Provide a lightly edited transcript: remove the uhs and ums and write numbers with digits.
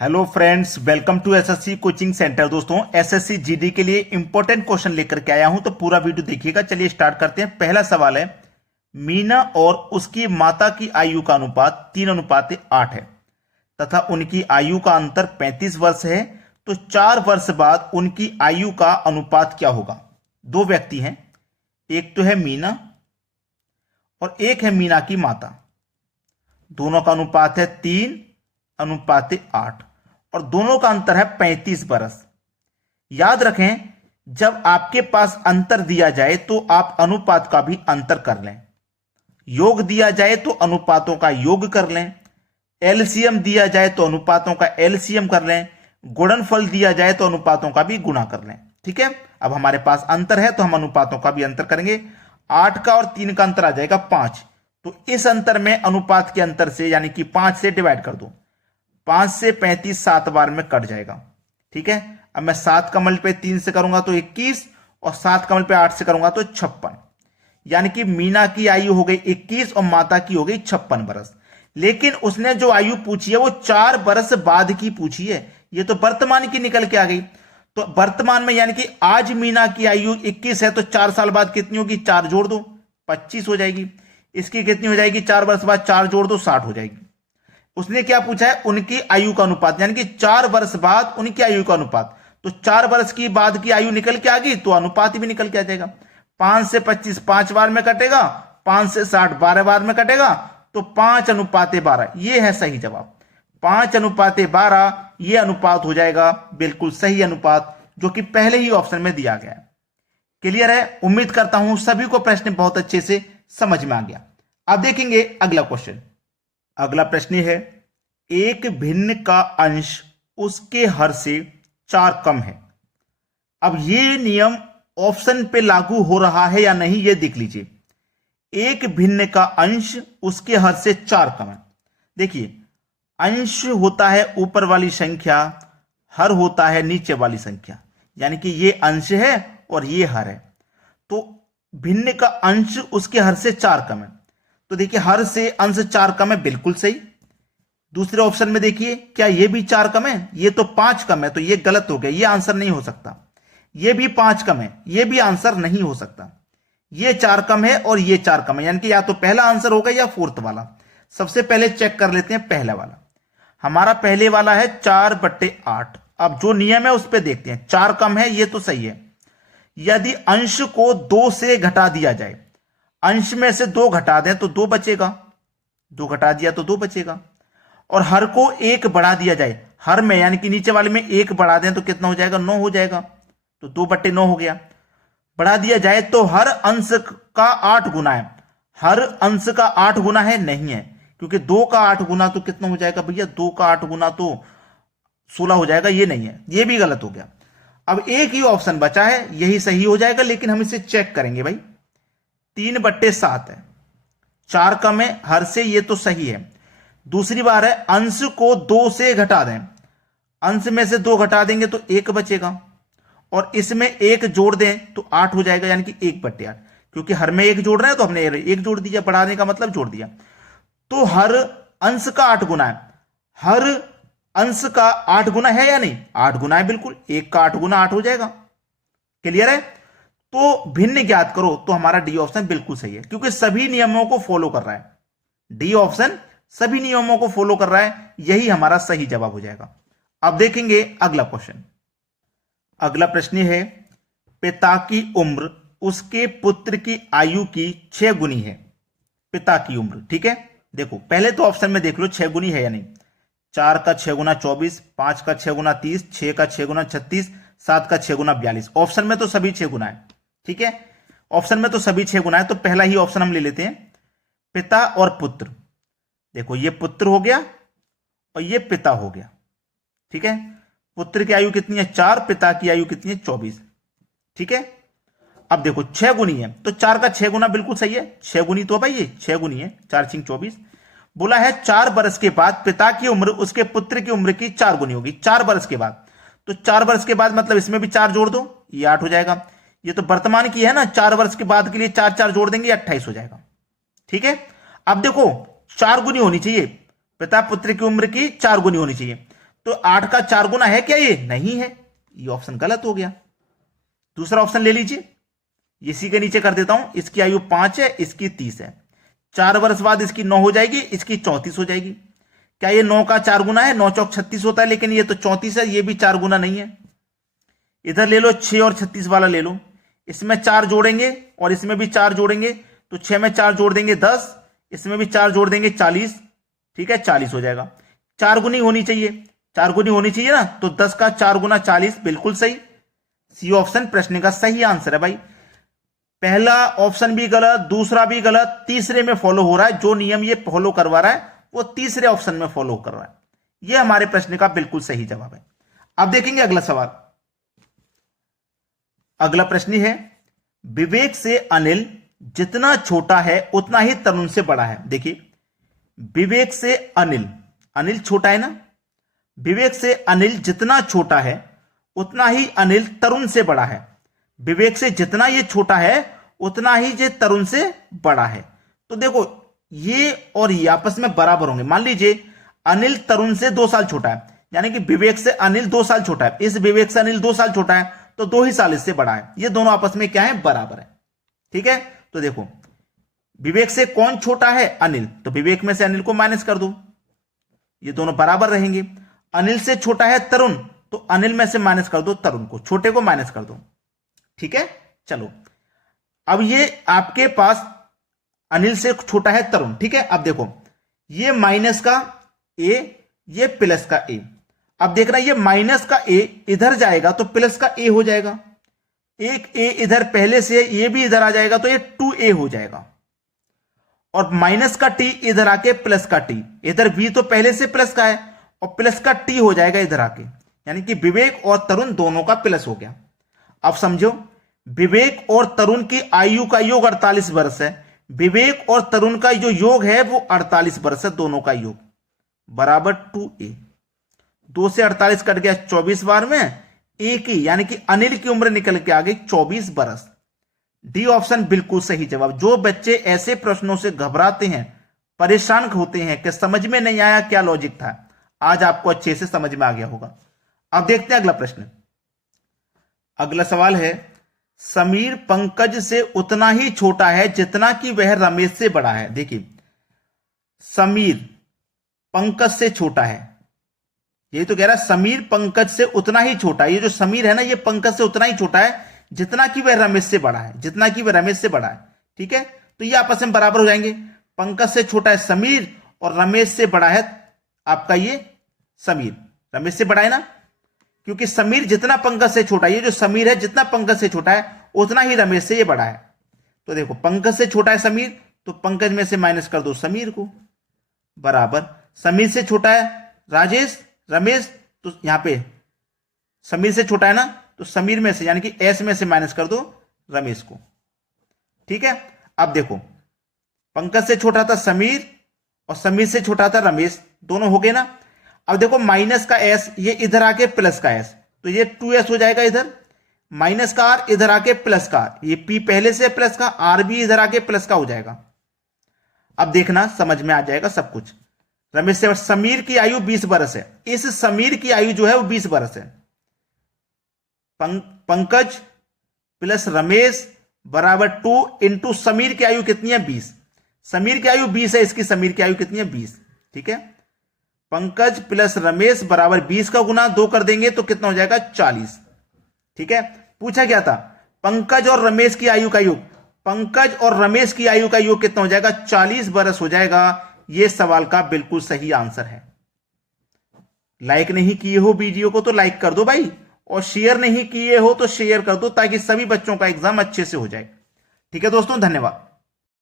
Hello friends, welcome to SSC coaching centre. दोस्तों, SSC GD के लिए इंपॉर्टेंट क्वेश्चन लेकर के आया हूं, तो पूरा वीडियो देखिएगा। चलिए स्टार्ट करते हैं। पहला सवाल है, मीना और उसकी माता की आयु का अनुपात 3:8 है तथा उनकी आयु का अंतर 35 वर्ष है, तो 4 वर्ष बाद उनकी आयु का अनुपात क्या होगा। दो व्यक्ति हैं, एक तो है मीना और एक है मीना की माता। दोनों का अनुपात है 3:8 और दोनों का अंतर है 35 बरस। याद रखें, जब आपके पास अंतर दिया जाए तो आप अनुपात का भी अंतर कर लें। योग दिया जाए तो अनुपातों का योग कर लें, एलसीएम दिया जाए तो अनुपातों का एलसीएम कर लें, गुणनफल दिया जाए तो अनुपातों का भी गुणा कर लें। ठीक है, अब हमारे पास अंतर है तो हम अनुपातों का भी अंतर करेंगे। 8 का और 3 का अंतर आ जाएगा 5, तो इस अंतर में अनुपात के अंतर से यानी कि 5 से डिवाइड कर दो। 5 से 35 7 बार में कट जाएगा। ठीक है, अब मैं 7 का मल्टीप्लाई 3 से करूंगा तो 21 और 7 का मल्टीप्लाई 8 से करूंगा तो 56। यानी कि मीना की आयु हो गई 21 और माता की हो गई 56 बरस। लेकिन उसने जो आयु पूछी है वो 4 बरस बाद की पूछी है, ये तो वर्तमान की निकल के आ गई। तो वर्तमान में यानी कि आज मीना की आयु 21 है, तो 4 साल बाद कितनी होगी, 4 जोड़ दो 25 हो जाएगी। इसकी कितनी हो जाएगी, 4 वर्ष बाद 4 जोड़ दो 60 हो जाएगी। उसने क्या पूछा है, उनकी आयु का अनुपात, यानी कि 4 वर्ष बाद उनकी आयु का अनुपात। तो 4 वर्ष की बाद की आयु निकल के आ गई तो अनुपात भी निकल के आ जाएगा। 5 से 25 5 बार में कटेगा, 5 से 60 12 बार में कटेगा, तो 5:12 ये है सही जवाब। 5:12 ये अनुपात हो जाएगा, बिल्कुल सही अनुपात, जो कि पहले ही ऑप्शन में दिया गया है। क्लियर है? उम्मीद करता हूं सभी को प्रश्न बहुत अच्छे से समझ में आ गया। अब देखेंगे अगला क्वेश्चन। अगला प्रश्न है, एक भिन्न का अंश उसके हर से 4 कम है। अब ये नियम ऑप्शन पे लागू हो रहा है या नहीं, ये देख लीजिए। एक भिन्न का अंश उसके हर से 4 कम है। देखिए, अंश होता है ऊपर वाली संख्या, हर होता है नीचे वाली संख्या, यानी कि ये अंश है और ये हर है। तो भिन्न का अंश उसके हर से 4 कम है, तो देखिए हर से अंश 4 कम है, बिल्कुल सही। दूसरे ऑप्शन में देखिए, क्या ये भी 4 कम है, ये तो 5 कम है, तो ये गलत हो गया, ये आंसर नहीं हो सकता। ये भी 5 कम है, ये भी आंसर नहीं हो सकता। ये 4 कम है और ये 4 कम है, यानी कि या तो पहला आंसर होगा या फोर्थ वाला। सबसे पहले चेक कर लेते हैं पहला वाला। हमारा पहले वाला है 4/8। अब जो नियम है उस पर देखते हैं। 4 कम है, ये तो सही है। यदि अंश को 2 से घटा दिया जाए, अंश में से 2 घटा दें तो 2 बचेगा, 2 घटा दिया तो 2 बचेगा। और हर को 1 बढ़ा दिया जाए, हर में यानी कि नीचे वाले में 1 बढ़ा दें तो कितना हो जाएगा, 9 हो जाएगा, तो 2/9 हो गया। बढ़ा दिया जाए तो हर अंश का 8 गुना है। हर अंश का 8 गुना है, नहीं है, क्योंकि 2 का 8 गुना तो कितना हो जाएगा भैया, 2 का 8 गुना तो 16 हो जाएगा, ये नहीं है, ये भी गलत हो गया। अब एक ही ऑप्शन बचा है, यही सही हो जाएगा, लेकिन हम इसे चेक करेंगे भाई। 3/7 है, 4 कम है हर से, ये तो सही है। दूसरी बार है, अंश को 2 से घटा दें, अंश में से 2 घटा देंगे तो 1 बचेगा, और इसमें 1 जोड़ दें तो 8 हो जाएगा, यानी कि 1/8। क्योंकि हर में 1 जोड़ रहे हैं तो हमने 1 जोड़ दिया, बढ़ाने का मतलब जोड़ दिया। तो हर अंश का 8 गुना है, हर अंश का 8 गुना है या नहीं, 8 गुना है, बिल्कुल। 1 का 8 गुना 8 हो जाएगा। क्लियर है? तो भिन्न ज्ञात करो, तो हमारा डी ऑप्शन बिल्कुल सही है, क्योंकि सभी नियमों को फॉलो कर रहा है। डी ऑप्शन सभी नियमों को फॉलो कर रहा है, यही हमारा सही जवाब हो जाएगा। अब देखेंगे अगला क्वेश्चन। अगला प्रश्न है, पिता की उम्र उसके पुत्र की आयु की 6 गुनी है। पिता की उम्र, ठीक है। देखो पहले तो ऑप्शन में देख लो 6 गुनी है या नहीं। 4 का 6 गुना 24, 5 का 6 गुना 30, 6 का 6 गुना 36, 7 का 6 गुना 42। ऑप्शन में तो सभी 6 गुना है, ठीक है। ऑप्शन में तो सभी 6 गुना है, तो पहला ही ऑप्शन हम ले लेते हैं, पिता और पुत्र। देखो ये पुत्र हो गया और ये पिता हो गया, ठीक है। पुत्र की आयु कितनी है, 4, पिता की आयु कितनी है, 24, ठीक है। अब देखो 6 गुनी है, तो 4 का 6 गुना बिल्कुल सही है। 6 गुनी तो भाई ये 6 गुनी है, 4×6 24। बोला है 4 बरस के बाद पिता की उम्र उसके पुत्र की उम्र की 4 गुनी होगी। 4 बरस के बाद, तो 4 वर्ष के बाद मतलब इसमें भी 4 जोड़ दो, ये 8 हो जाएगा। ये तो वर्तमान की है ना, 4 वर्ष के बाद के लिए 4 जोड़ देंगे, 28 हो जाएगा, ठीक है। अब देखो 4 गुनी होनी चाहिए, पिता पुत्र की उम्र की 4 गुनी होनी चाहिए, तो 8 का 4 गुना है क्या? ये नहीं है, ये ऑप्शन गलत हो गया। दूसरा ऑप्शन ले लीजिए, इसी के नीचे कर देता हूं। इसकी आयु 5 है, इसकी 30 है। 4 वर्ष बाद इसकी 9 हो जाएगी, इसकी 34 हो जाएगी। क्या ये 9 का 4 गुना है? 9 चौक 36 होता है, लेकिन ये तो 34 है, ये भी 4 गुना नहीं है। इधर ले लो 6 और 36 वाला ले लो, इसमें 4 जोड़ेंगे और इसमें भी 4 जोड़ेंगे, तो 6 में 4 जोड़ देंगे 10, इसमें भी 4 जोड़ देंगे 40। ठीक है, 40 हो जाएगा। 4 गुनी होनी चाहिए, 4 गुनी होनी चाहिए ना, तो 10 का 4 गुना 40, बिल्कुल सही। सी ऑप्शन प्रश्न का सही आंसर है भाई। पहला ऑप्शन भी गलत, दूसरा भी गलत, तीसरे में फॉलो हो रहा है। जो नियम ये फॉलो करवा रहा है वो तीसरे ऑप्शन में फॉलो कर रहा है। ये हमारे प्रश्न का बिल्कुल सही जवाब है। अब देखेंगे अगला सवाल। अगला प्रश्न है, विवेक से अनिल जितना छोटा है उतना ही तरुण से बड़ा है। देखिए, विवेक से अनिल, अनिल छोटा है ना, विवेक से अनिल जितना छोटा है उतना ही अनिल तरुण से बड़ा है। विवेक से जितना ये छोटा है उतना ही ये तरुण से बड़ा है। तो देखो, ये और ये आपस में बराबर होंगे। मान लीजिए अनिल तरुण से 2 साल छोटा है, यानी कि विवेक से अनिल 2 साल छोटा है, इस विवेक से अनिल 2 साल छोटा है, तो 2 ही साल इससे बड़ा है। ये दोनों आपस में क्या है? बराबर है। ठीक है, तो देखो, विवेक से कौन छोटा है? अनिल। तो विवेक में से अनिल को माइनस कर दो, ये दोनों बराबर रहेंगे। अनिल से छोटा है तरुण, तो अनिल में से माइनस कर दो तरुण को, छोटे को माइनस कर दो। ठीक है, चलो, अब ये आपके पास अनिल से छोटा है तरुण। ठीक है, अब देखो, ये माइनस का ए, ये प्लस का ए। अब देख रहा है, ये माइनस का ए इधर जाएगा तो प्लस का ए हो जाएगा। एक ए इधर पहले से, ये भी इधर आ जाएगा तो ये 2a हो जाएगा। और माइनस का टी इधर आके प्लस का टी, इधर भी तो पहले से प्लस का है और प्लस का टी हो जाएगा इधर आके, यानी कि विवेक और तरुण दोनों का प्लस हो गया। अब समझो, विवेक और तरुण की आयु का योग 48 वर्ष है। विवेक और तरुण का जो योग है वो 48 वर्ष है, दोनों का योग बराबर 2a। 2 से 48 कट गया 24 बार में, एक ही, यानी कि अनिल की उम्र निकल के आ गई 24 बरस। डी ऑप्शन बिल्कुल सही जवाब। जो बच्चे ऐसे प्रश्नों से घबराते हैं, परेशान होते हैं कि समझ में नहीं आया क्या लॉजिक था, आज आपको अच्छे से समझ में आ गया होगा। अब देखते हैं अगला प्रश्न। अगला सवाल है, समीर पंकज से उतना ही छोटा है जितना कि वह रमेश से बड़ा है। देखिए, समीर पंकज से छोटा है, यही तो कह रहा है, समीर पंकज से उतना ही छोटा है। ये जो समीर है ना, ये पंकज से उतना ही छोटा है जितना कि वह रमेश से बड़ा है, जितना कि वह रमेश से बड़ा है। ठीक है, तो ये आपस में बराबर हो जाएंगे। पंकज से छोटा है समीर और रमेश से बड़ा है आपका ये समीर। रमेश से बड़ा है ना, क्योंकि समीर जितना पंकज से छोटा है, ये जो समीर है जितना पंकज से छोटा है उतना ही रमेश से ये बड़ा है। तो देखो, पंकज से छोटा है समीर, तो पंकज में से माइनस कर दो समीर को, बराबर समीर से छोटा है राजेश, रमेश, तो यहां पे समीर से छोटा है ना, तो समीर में से, यानी कि एस में से माइनस कर दो रमेश को। ठीक है, अब देखो, पंकज से छोटा था समीर और समीर से छोटा था रमेश, दोनों हो गए ना। अब देखो, माइनस का एस ये इधर आके प्लस का एस, तो ये 2s हो जाएगा इधर, माइनस का आर इधर आके प्लस का, ये पी पहले से प्लस का, आर भी इधर आके प्लस का हो जाएगा। अब देखना, समझ में आ जाएगा सब कुछ। रमेश से समीर की आयु 20 बरस है, इस समीर की आयु जो है वो 20 बरस है। पंकज प्लस रमेश बराबर 2 इंटू समीर की आयु कितनी है? 20। समीर की आयु 20 है, इसकी समीर की आयु कितनी है? 20। ठीक है, पंकज प्लस रमेश बराबर 20 का गुना 2 कर देंगे तो कितना हो जाएगा? 40। ठीक है, पूछा क्या था? पंकज और रमेश की आयु का योग, पंकज और रमेश की आयु का योग कितना हो जाएगा? 40 बरस हो जाएगा। यह सवाल का बिल्कुल सही आंसर है। लाइक नहीं किए हो वीडियो को तो लाइक कर दो भाई, और शेयर नहीं किए हो तो शेयर कर दो, ताकि सभी बच्चों का एग्जाम अच्छे से हो जाए। ठीक है दोस्तों, धन्यवाद।